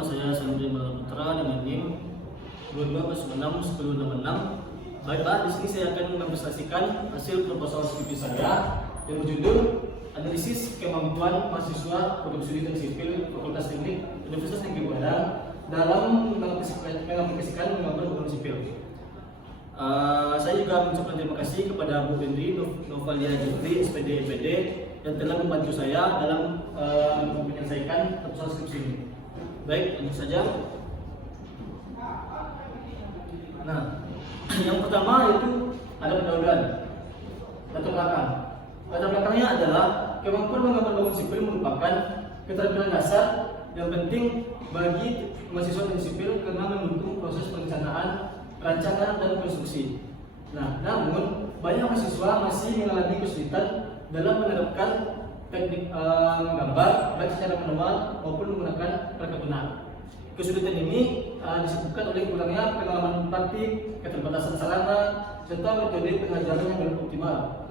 nama saya Sandri Putra dengan NIM 22961066. Baiklah, di sini saya akan mempresentasikan hasil proposal skripsi saya yang berjudul Analisis Kemampuan Mahasiswa Program Studi Teknik Sipil Fakultas Teknik Universitas Negeri Padang dalam mengaplikasikan menggambar bangunan sipil. Saya juga mengucapkan terima kasih kepada Bu Hendri Novalia Jufri, SPD MPD, yang telah membantu saya dalam menyelesaikan proposal skripsi ini. Baik, lanjut saja. Nah, yang pertama yaitu ada pendahuluan, latar belakang. Latar belakangnya adalah kemampuan menggambar bangunan sipil merupakan keterampilan dasar yang penting bagi mahasiswa teknik sipil karena mendukung proses perencanaan, rancangan, dan konstruksi. Nah, namun banyak mahasiswa masih mengalami kesulitan dalam menerapkan teknik menggambar baik secara manual maupun menggunakan perangkat lunak. Kesulitan ini disebabkan oleh kurangnya pengalaman praktik, keterbatasan sarana, serta metode pengajaran yang belum optimal.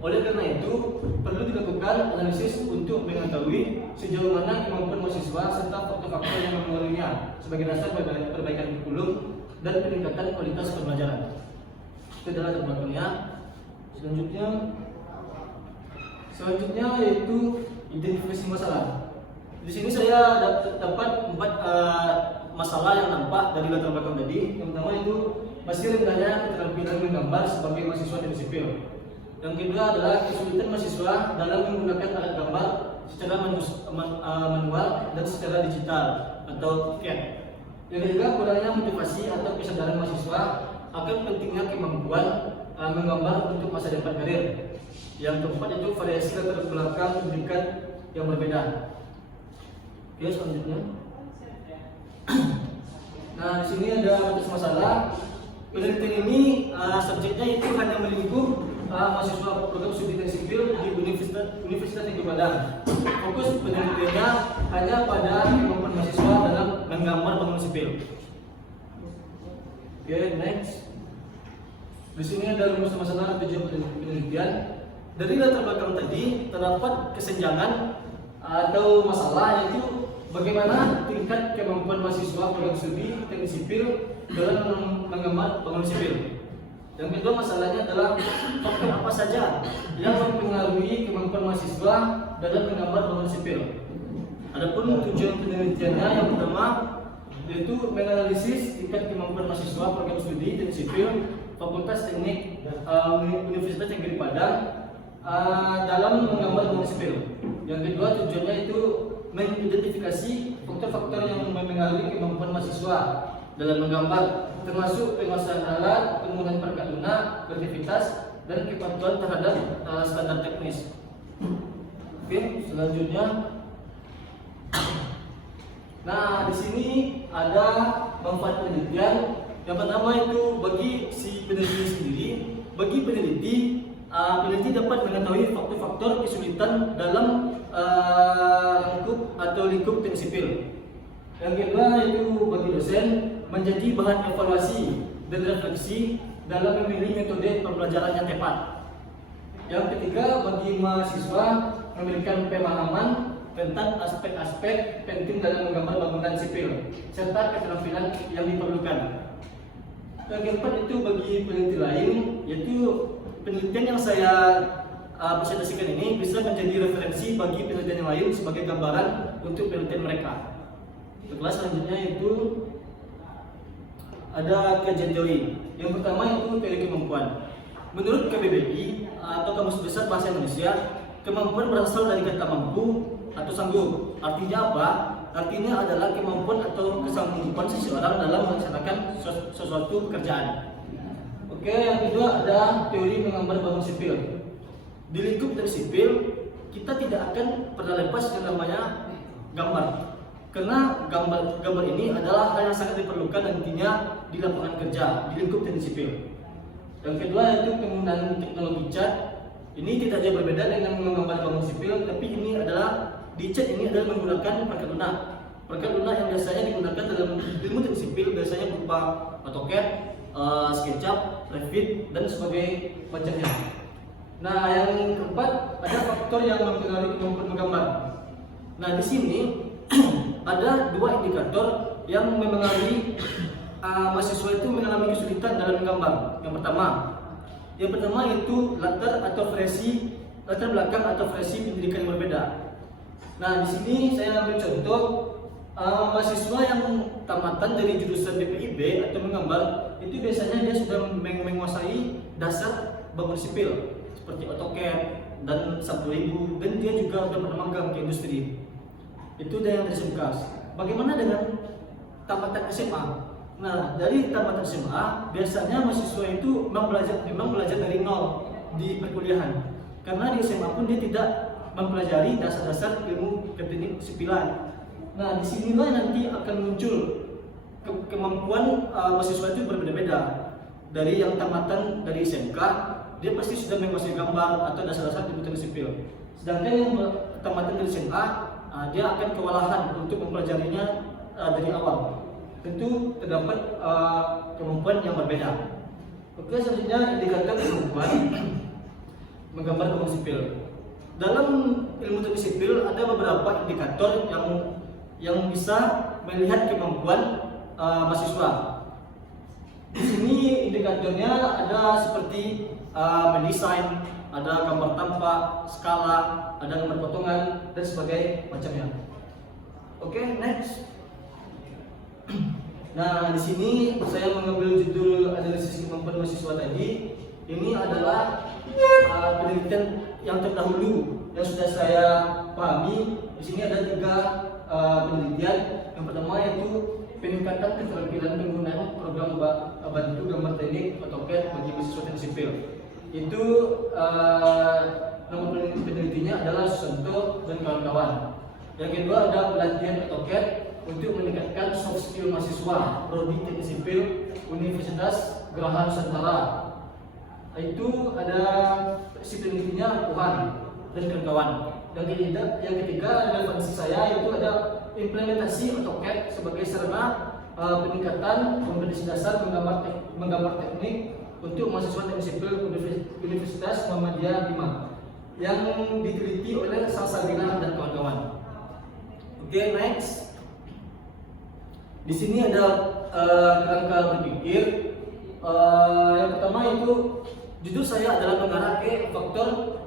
Oleh karena itu, perlu dilakukan analisis untuk mengetahui sejauh mana kemampuan mahasiswa serta faktor-faktor yang mempengaruhinya sebagai dasar perbaikan kurikulum dan peningkatan kualitas pembelajaran. Itu adalah latar belakangnya. Selanjutnya yaitu identifikasi masalah. Di sini saya dapat 4 masalah yang nampak dari latar belakang tadi. Yang pertama itu masih rendahnya keterampilan menggambar sebagai mahasiswa teknik sipil. Yang kedua adalah kesulitan mahasiswa dalam menggunakan alat gambar secara manual dan secara digital atau CAD. Yang ketiga, kurangnya motivasi atau kesadaran mahasiswa akan pentingnya kemampuan menggambar untuk masa depan karir. Yang keempat itu variasi latar belakang pendidikan yang berbeda. Oke, selanjutnya. Nah, di sini ada batas masalah. Penelitian ini subjeknya itu hanya melingkup mahasiswa program studi teknik sipil di Universitas Negeri Padang. Fokus penelitiannya hanya pada kemampuan mahasiswa dalam menggambar bangunan sipil. Oke, next. Di sini ada rumus masalah tujuan penelitian. Dari latar belakang tadi terdapat kesenjangan atau masalah, yaitu bagaimana tingkat kemampuan mahasiswa program studi teknik sipil dalam menggambar bangunan sipil. Yang kedua masalahnya adalah faktor apa saja yang mempengaruhi kemampuan mahasiswa dalam menggambar bangunan sipil. Adapun tujuan penelitiannya yang pertama yaitu menganalisis tingkat kemampuan mahasiswa program studi teknik sipil Fakultas Teknik Universitas Negeri Padang dalam menggambar bangunan sipil. Yang kedua tujuannya itu mengidentifikasi faktor-faktor yang mempengaruhi kemampuan mahasiswa dalam menggambar, termasuk penguasaan alat, penggunaan perangkat lunak, kreativitas, dan kepatuhan terhadap standar teknis. Oke, selanjutnya. Nah, di sini ada manfaat penelitian. Yang pertama itu bagi si peneliti sendiri, bagi peneliti dapat mengetahui faktor-faktor kesulitan dalam lingkup teknik sipil. Yang kedua itu bagi dosen menjadi bahan evaluasi dan refleksi dalam memilih metode pembelajaran yang tepat. Yang ketiga bagi mahasiswa memberikan pemahaman tentang aspek-aspek penting dalam menggambar bangunan sipil serta keterampilan yang diperlukan. Yang keempat itu bagi peneliti lain, yaitu penelitian yang saya presentasikan ini bisa menjadi referensi bagi penelitian yang lain sebagai gambaran untuk penelitian mereka. Kelas selanjutnya itu ada kajian teori. Yang pertama itu teori kemampuan. Menurut KBBI atau Kamus Besar Bahasa Indonesia, kemampuan berasal dari kata mampu atau sanggup. Artinya apa? Artinya adalah kemampuan atau kesanggupan seseorang dalam melaksanakan sesuatu pekerjaan. Oke, yang kedua ada teori menggambar bangunan sipil. Di lingkup teknik sipil, kita tidak akan pernah lepas yang namanya gambar. Karena gambar ini adalah hal yang sangat diperlukan nantinya di lapangan kerja di lingkup teknik sipil. Yang kedua yaitu penggunaan teknologi cat. Ini tidak jauh berbeda dengan menggambar bangunan sipil, tapi ini adalah di cat ini adalah menggunakan perangkat lunak. Perangkat lunak yang biasanya digunakan dalam ilmu teknik sipil biasanya berupa AutoCAD, SketchUp, Revit, dan sebagainya macamnya. Nah, yang keempat ada faktor yang mempengaruhi kemampuan menggambar. Nah, di sini ada dua indikator yang mempengaruhi mahasiswa itu mengalami kesulitan dalam menggambar. Yang pertama yaitu latar belakang atau versi pendidikan yang berbeda. Nah, di sini saya ambil contoh mahasiswa yang tamatan dari jurusan BPIB atau menggambar itu biasanya dia sudah menguasai dasar bangun sipil seperti AutoCAD dan Sub 2000, dan dia juga sudah pernah magang ke industri. Itu dia yang dari SMK. Bagaimana dengan tamatan SMA? Nah, dari tamatan SMA biasanya mahasiswa itu memang belajar dari nol di perkuliahan. Karena di SMA pun dia tidak mempelajari dasar-dasar ilmu teknik sipilan. Nah, disinilah nanti akan muncul kemampuan mahasiswa itu berbeda-beda. Dari yang tamatan dari SMK, dia pasti sudah menguasai gambar atau dasar-dasar ilmu teknik sipil. Sedangkan yang tamatan dari SMA, dia akan kewalahan untuk mempelajarinya dari awal. Tentu terdapat kemampuan yang berbeda. Oke, selanjutnya indikator kemampuan menggambar bangun sipil. Dalam ilmu teknik sipil ada beberapa indikator yang bisa melihat kemampuan mahasiswa. Di sini indikatornya ada seperti mendesain, ada gambar tampak, skala, ada gambar potongan dan sebagainya macamnya. Oke, next. Nah, di sini saya mengambil judul analisis kemampuan mahasiswa tadi. Ini adalah penelitian yang terdahulu yang sudah saya pahami. Di sini ada 3 penelitian. Yang pertama yaitu peningkatan keterampilan penggunaan program bantu gambar teknik AutoCAD bagi mahasiswa teknik sipil. Itu nama penelitinya adalah Susanto dan kawan-kawan. Yang kedua ada pelatihan AutoCAD untuk meningkatkan soft skill mahasiswa prodi teknik sipil Universitas Geraha Nusantara. Itu ada si penelitinya Tuhan dan kawan-kawan. Yang ketiga relevansi saya itu ada implementasi AutoCAD sebagai sarana peningkatan kompetensi dasar menggambar teknik untuk mahasiswa teknik sipil Universitas Muhammadiyah 5 yang diteliti oleh Salsabila dan kawan-kawan. Oke, next. Di sini ada kerangka berpikir. Yang pertama itu judul saya adalah mengarah ke faktor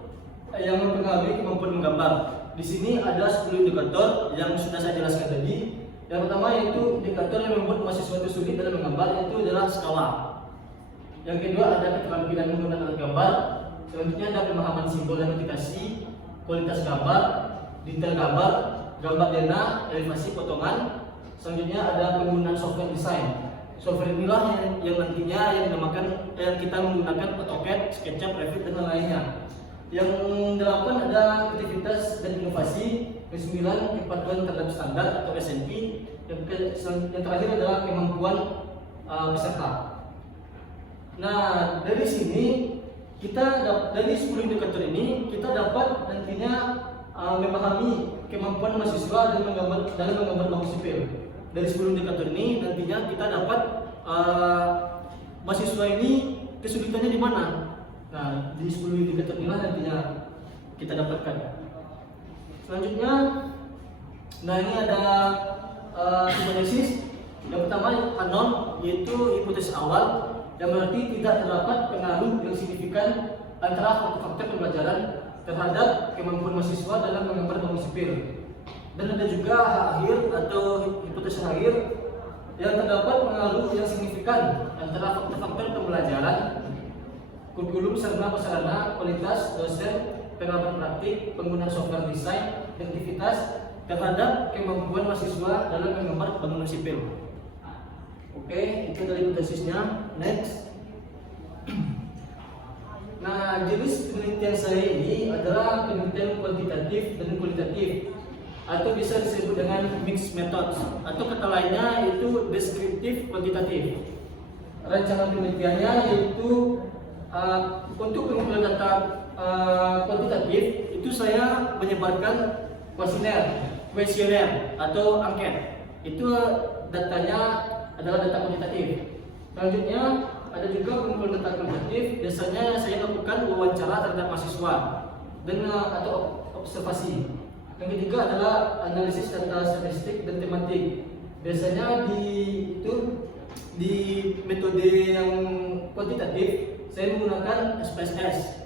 yang mempengaruhi kemampuan menggambar. Di sini ada 10 indikator yang sudah saya jelaskan tadi. Yang pertama yaitu indikator yang membuat mahasiswa itu sulit dalam menggambar, itu adalah skala. Yang kedua ada keterampilan menggunakan alat gambar. Selanjutnya ada pemahaman simbol dan notifikasi, kualitas gambar, detail gambar, gambar denah, elevasi, potongan. Selanjutnya ada penggunaan software desain. Software inilah yang nantinya yang kita menggunakan AutoCAD, SketchUp, Revit dan lainnya. Yang 8 ada kreativitas dan inovasi. Yang 9 kepatuhan terhadap standar atau SNP. Yang terakhir adalah kemampuan peserta. Nah, dari sini dari 10 indikator ini kita dapat nantinya memahami kemampuan mahasiswa dalam menggambar bangun sipil. Dari 10 indikator ini nantinya kita dapat mahasiswa ini kesulitannya di mana. Nah, di 10 indikator ini nantinya kita dapatkan. Selanjutnya, nah ini ada hipotesis. Yang pertama anon, yaitu hipotesis awal, yang berarti tidak terdapat pengaruh yang signifikan antara faktor pembelajaran terhadap kemampuan mahasiswa dalam menggambar bangun sipil. Dan ada juga hak akhir atau hipotesis akhir, yang terdapat pengaruh yang signifikan antara faktor-faktor pembelajaran, kurikulum serta sarana, kualitas dosen, pengalaman praktik, penggunaan software desain, dan aktivitas terhadap kemampuan mahasiswa dalam menggambar bangunan sipil. Oke, itu dari hipotesisnya. Next. Nah, jenis penelitian saya ini adalah penelitian kuantitatif dan kualitatif, atau bisa disebut dengan mixed methods, atau kata lainnya itu deskriptif kuantitatif. Rancangan penelitiannya yaitu untuk pengumpulan data kuantitatif itu saya menyebarkan kuesioner atau angket. Itu datanya adalah data kuantitatif. Selanjutnya ada juga pengumpulan data kualitatif. Biasanya saya lakukan wawancara terhadap mahasiswa dan atau observasi. Yang ketiga adalah analisis data statistik dan tematik. Biasanya di metode yang kuantitatif saya menggunakan SPSS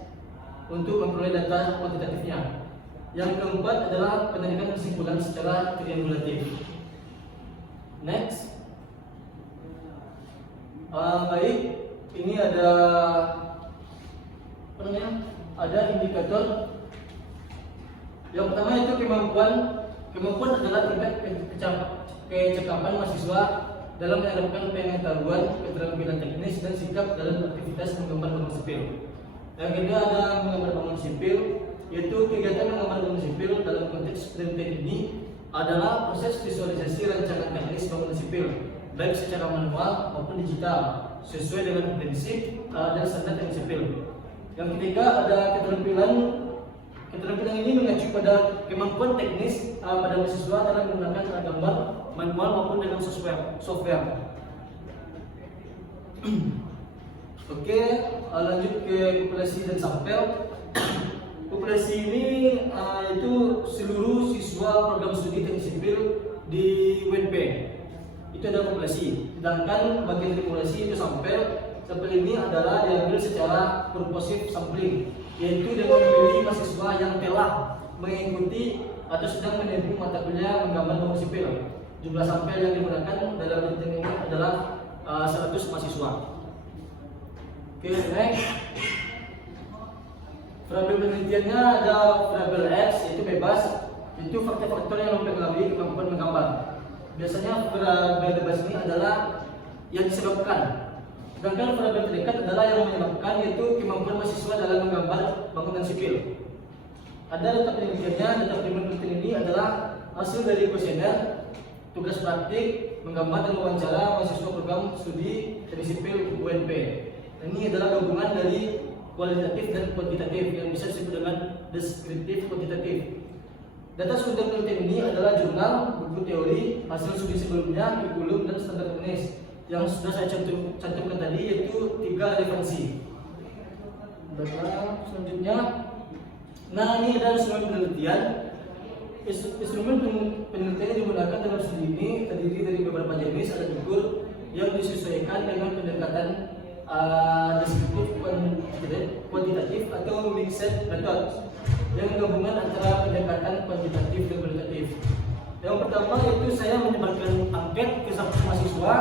untuk memperoleh data kuantitatifnya. Yang keempat adalah penarikan kesimpulan secara triangulatif. Next, baik, ini ada apa namanya? Ada indikator. Yang pertama itu kemampuan adalah tingkat kecakapan mahasiswa dalam menerapkan pengetahuan, keterampilan teknis dan sikap dalam aktivitas menggambar bangun sipil. Yang kedua ada menggambar bangun sipil, yaitu kegiatan menggambar bangun sipil dalam konteks penelitian ini adalah proses visualisasi rancangan teknis bangunan sipil, baik secara manual maupun digital, sesuai dengan prinsip dan standar teknik sipil. Yang ketiga ada keterampilan ini mengacu pada kemampuan teknis pada mahasiswa dalam menggunakan cara gambar manual maupun dengan software. Oke, lanjut ke populasi dan sampel. Populasi ini itu seluruh siswa program studi teknik sipil di UNP. Itu ada populasi. Sedangkan bagian dari populasi itu sampel. Sampel ini adalah diambil secara purposive sampling, yaitu dengan memilih mahasiswa yang telah mengikuti atau sedang menempuh mata kuliah menggambar bangun sipil. Jumlah sampel yang digunakan dalam penelitian ini adalah 100 mahasiswa. Oke, next. Variabel penelitiannya ada variabel X, yaitu bebas. Itu faktor-faktor yang mempengaruhi kemampuan menggambar. Biasanya variabel bebas ini adalah yang disebabkan. Sedangkan variabel terdekat adalah yang menyebabkan, yaitu kemampuan mahasiswa dalam menggambar bangunan sipil. Ada data penelitiannya. Data penelitian ini adalah hasil dari kuesioner, tugas praktik, menggambar dan wawancara mahasiswa program studi teknik sipil UNP. Ini adalah gabungan dari kualitatif dan kuantitatif yang bisa disebut dengan deskriptif kuantitatif. Data sumber penelitian ini adalah jurnal, buku teori, hasil studi sebelumnya, kurikulum, dan standar teknis yang sudah saya cantumkan tadi, yaitu 3 referensi. Data selanjutnya, nah ini adalah instrumen penelitian. Instrumen penelitian yang digunakan dalam studi ini terdiri dari beberapa jenis. Ada ukur yang disesuaikan dengan pendekatan deskriptif kuantitatif atau mixed method, yang gabungan antara pendekatan kuantitatif dan kualitatif. Yang pertama yaitu saya menyebarkan angket ke mahasiswa.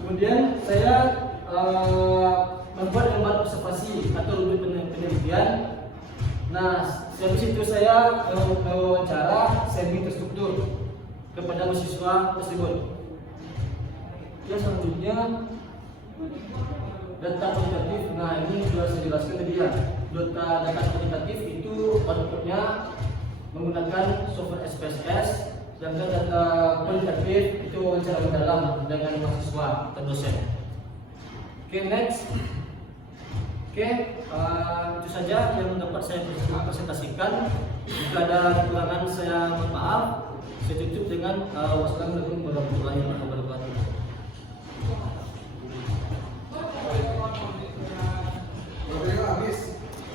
Kemudian saya membuat gambar observasi atau rubrik penelitian. Nah, habis itu saya mewawancara semi terstruktur kepada mahasiswa tersebut. Ya, selanjutnya data kuantitatif. Nah, ini sudah saya jelaskan tadi ya. Data kuantitatif itu outputnya menggunakan software SPSS. Sedangkan data kualitatif itu wawancara mendalam dengan mahasiswa atau dosen. Oke, next. Oke, itu saja yang dapat saya presentasikan. Jika ada kekurangan saya mohon maaf. Saya tutup dengan wassalamualaikum warahmatullahi wabarakatuh.